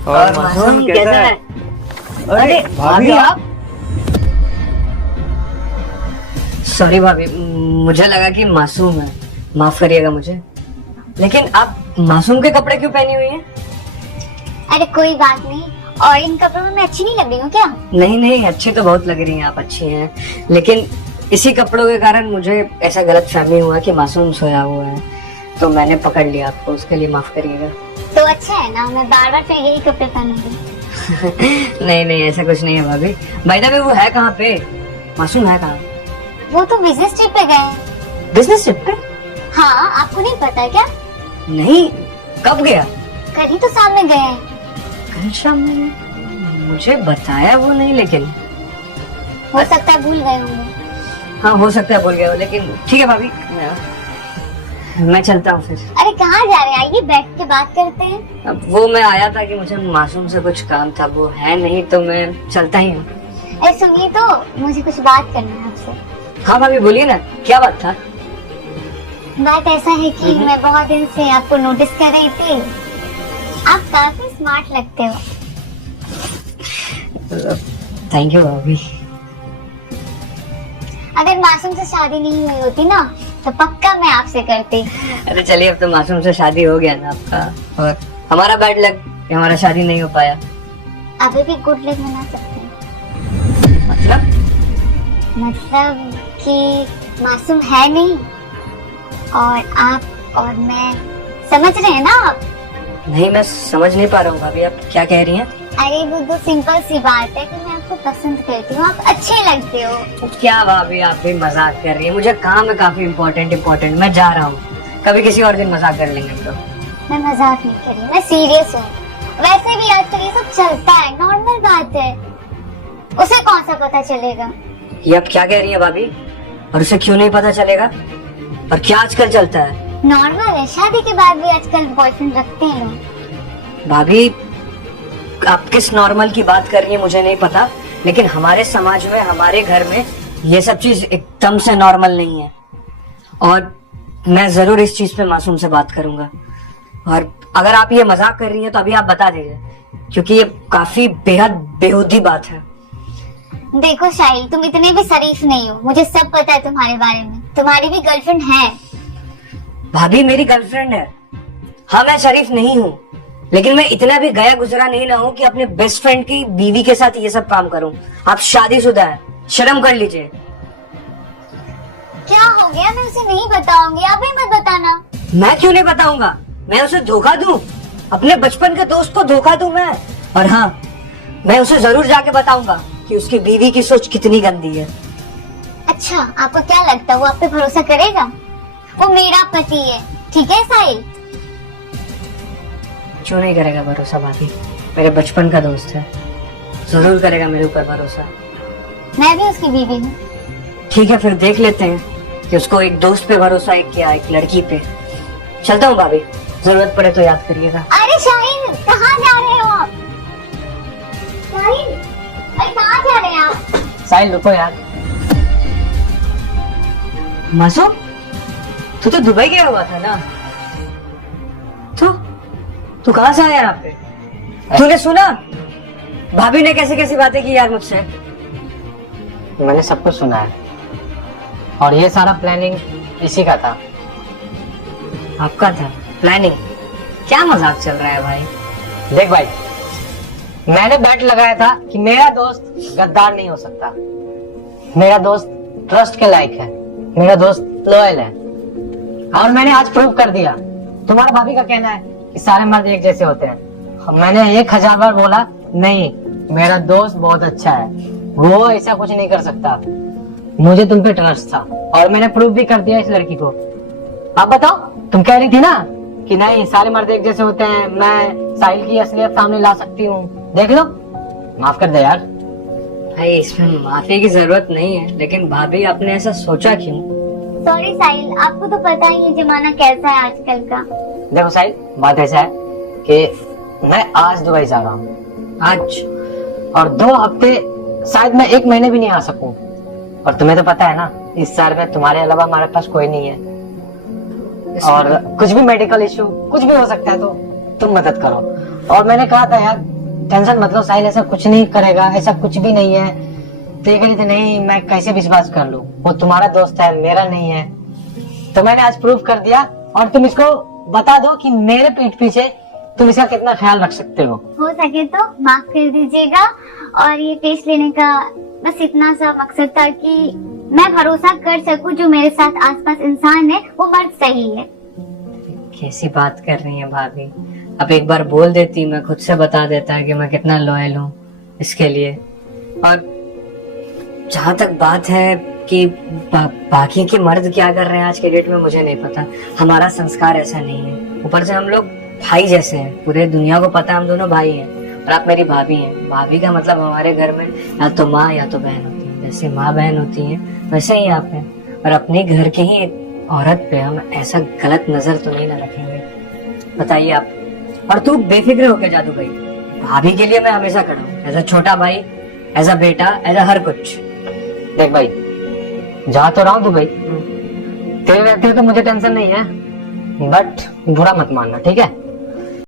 और मासूम कैसा है? अरे भाभी आप? सॉरी भाभी, मुझे लगा कि मासूम है, माफ करिएगा मुझे। लेकिन आप मासूम के कपड़े क्यों पहनी हुई हैं? अरे कोई बात नहीं। और इन कपड़ों में मैं अच्छी नहीं लग रही हूँ क्या? नहीं नहीं, अच्छी तो बहुत लग रही हैं आप, अच्छी हैं। लेकिन इसी कपड़ों के कारण मुझे ऐसा गलत फहमी हुआ कि मासूम सोया हुआ है, तो मैंने पकड़ लिया आपको, उसके लिए माफ करिएगा। तो अच्छा है ना, मैं बार बार फिर यही कपड़े पहनूंगी। नहीं नहीं, ऐसा कुछ नहीं है भाभी। बाय द वे, वो है कहाँ पे? मासूम है कहाँ? वो तो बिजनेस ट्रिप पे गए। बिजनेस ट्रिप पे? हाँ, आपको नहीं पता क्या? नहीं, कब गया? कल ही तो साल में गए हैं। कल शाम में? मुझे बताया वो नहीं, लेकिन हो सकता है भूल गए होंगे। हाँ हो सकता है भूल गया हो, लेकिन ठीक है भाभी, मैं चलता हूँ फिर। अरे कहाँ जा रहे हैं? आइए बैठ के बात करते हैं। अब वो मैं आया था कि मुझे मासूम से कुछ काम था, वो है नहीं तो मैं चलता ही हूँ। अरे सुनिए तो, मुझे कुछ बात करनी है आपसे। हाँ भाभी बोलिए ना, क्या बात था? बात ऐसा है कि मैं बहुत दिन से आपको नोटिस कर रही थी। आप काफी स्मार्ट लगते हो। थैंक यू भाभी। अगर मासूम से शादी नहीं हुई होती ना, तो पक्का मैं आपसे करती। अरे चलिए, अब तो मासूम से शादी हो गया ना आपका, और हमारा बैड लक कि हमारा शादी नहीं हो पाया। अभी भी गुड लक मना सकते हैं। मतलब कि मासूम है नहीं, और आप और मैं, समझ रहे हैं ना आप? नहीं, मैं समझ नहीं पा रहा हूँ भाभी, आप क्या कह रही हैं? अरे वो तो सिंपल सी बात है कि मैं आपको पसंद करती हूँ, आप अच्छे लगते हो। क्या भाभी, आप भी मजाक कर रही हैं? मुझे काम है काफी इम्पोर्टेंट, मैं जा रहा हूँ, कभी किसी और दिन मजाक कर लेंगे। तो मैं मजाक नहीं कर रही, मैं सीरियस हूँ। वैसे भी आजकल ये सब चलता है, नॉर्मल बात है। उसे कौन सा पता चलेगा? ये आप क्या कह रही हैं भाभी? और उसे क्यों नहीं पता चलेगा? और क्या आजकल चलता है? नॉर्मल है, शादी के बाद भी आजकल बॉयफ्रेंड रखते हैं लोग। भाभी, आप किस नॉर्मल की बात कर रही हैं मुझे नहीं पता, लेकिन हमारे समाज में, हमारे घर में ये सब चीज एकदम से नॉर्मल नहीं है। और मैं जरूर इस चीज पे मासूम से बात करूंगा। और अगर आप ये मजाक कर रही हैं तो अभी आप बता दीजिए, क्योंकि ये काफी बेहद बेहूदी बात है। देखो साहिल, तुम इतने भी शरीफ नहीं हो, मुझे सब पता है तुम्हारे बारे में। तुम्हारी भी गर्लफ्रेंड है। भाभी मेरी गर्लफ्रेंड है, हाँ मैं शरीफ नहीं हूँ, लेकिन मैं इतना भी गया गुजरा नहीं ना हूँ कि अपने बेस्ट फ्रेंड की बीवी के साथ ये सब काम करूँ। आप शादीशुदा हैं, शर्म कर लीजिए। क्या हो गया? मैं उसे नहीं बताऊंगी, आप ही मत बताना। मैं क्यों नहीं बताऊंगा? मैं उसे धोखा दूं? अपने बचपन के दोस्त को धोखा दूं मैं? और हाँ, मैं उसे जरूर जाके बताऊंगा कि उसकी बीवी की सोच कितनी गंदी है। अच्छा, आपको क्या लगता है वो आप पे भरोसा करेगा? वो मेरा पति है, ठीक है साहिल? क्यों नहीं करेगा भरोसा भाभी? मेरे बचपन का दोस्त है, जरूर करेगा मेरे ऊपर भरोसा। मैं भी उसकी बीवी हूँ। ठीक है, फिर देख लेते हैं कि उसको एक दोस्त पे भरोसा है क्या एक लड़की पे। चलता हूँ भाभी, जरूरत पड़े तो याद करिएगा। अरे शाहिल, कहाँ जा रहे हो आप? शाहिल, अरे कहाँ जा रहे हैं आप? साहिल रुको यार। मासूम, तू तो दुबई गया हुआ था ना? तू कहाँ से आया यहाँ पे? तूने सुना भाभी ने कैसे कैसी बातें की यार मुझसे? मैंने सब कुछ सुना है, और ये सारा प्लानिंग इसी का था। आपका था प्लानिंग? क्या मजाक चल रहा है भाई? देख भाई, मैंने बेट लगाया था कि मेरा दोस्त गद्दार नहीं हो सकता। मेरा दोस्त ट्रस्ट के लायक है, मेरा दोस्त लॉयल है, और मैंने आज प्रूव कर दिया। तुम्हारा भाभी का कहना है कि सारे मर्द एक जैसे होते हैं। मैंने 1000 बार बोला नहीं, मेरा दोस्त बहुत अच्छा है, वो ऐसा कुछ नहीं कर सकता। मुझे तुम पे ट्रस्ट था, और मैंने प्रूव भी कर दिया इस लड़की को। अब बताओ, तुम कह रही थी ना कि नहीं सारे मर्द एक जैसे होते हैं, मैं साहिल की असलियत सामने ला सकती हूँ। देख लो, माफ कर दे यार। भाई इसमें माफी की जरूरत नहीं है, लेकिन भाभी आपने ऐसा सोचा क्यों? सॉरी साहिल, आपको तो पता ही है जमाना कैसा है आजकल का। देखो साहिल, बात ऐसा है कि मैं आज दुबई जा रहा हूँ आज, और 2 हफ्ते, शायद मैं 1 महीने भी नहीं आ सकूं। और तुम्हें तो पता है ना, इस शहर में तुम्हारे अलावा हमारे पास कोई नहीं है, और कुछ भी मेडिकल इशू कुछ भी हो सकता है, तो तुम मदद करो। और मैंने कहा था यार टेंशन मतलब साहिल ऐसा कुछ नहीं करेगा, ऐसा कुछ भी नहीं है। तो ये कह रही थी नहीं मैं कैसे विश्वास कर लूं, वो तुम्हारा दोस्त है मेरा नहीं है। तो मैंने आज प्रूफ कर दिया और तुम इसको बता दो कि मेरे पीठ पीछे तुम इसका कितना ख्याल रख सकते हो। सके तो माफ कर दीजिएगा। और ये केस लेने का बस इतना सा मकसद था कि मैं भरोसा कर सकूं जो मेरे साथ आसपास इंसान है वो मर्द सही है। कैसी बात कर रही है भाभी, अब एक बार बोल देती, मैं खुद से बता देता कि मैं कितना लॉयल हूँ इसके लिए। और जहाँ तक बात है कि बाकी के मर्द क्या कर रहे हैं आज के डेट में, मुझे नहीं पता। हमारा संस्कार ऐसा नहीं है। ऊपर से हम लोग भाई जैसे हैं, पूरे दुनिया को पता है हम दोनों भाई हैं। और आप मेरी भाभी हैं। भाभी का मतलब हमारे घर में या तो माँ या तो बहन होती है। जैसे माँ बहन होती है वैसे ही आप हैं। और अपने घर की ही एक औरत पे हम ऐसा गलत नजर तो नहीं ना रखेंगे, बताइए आप। और तू बेफिक्र होकर जादू भाई, भाभी के लिए मैं हमेशा खड़ा हूँ, एज अ छोटा भाई, एज अ बेटा, एज अ हर कुछ। देख भाई जा तो रहा हूँ तू भाई, तेरे रहते तो मुझे टेंशन नहीं है, बट बुरा मत मानना ठीक है।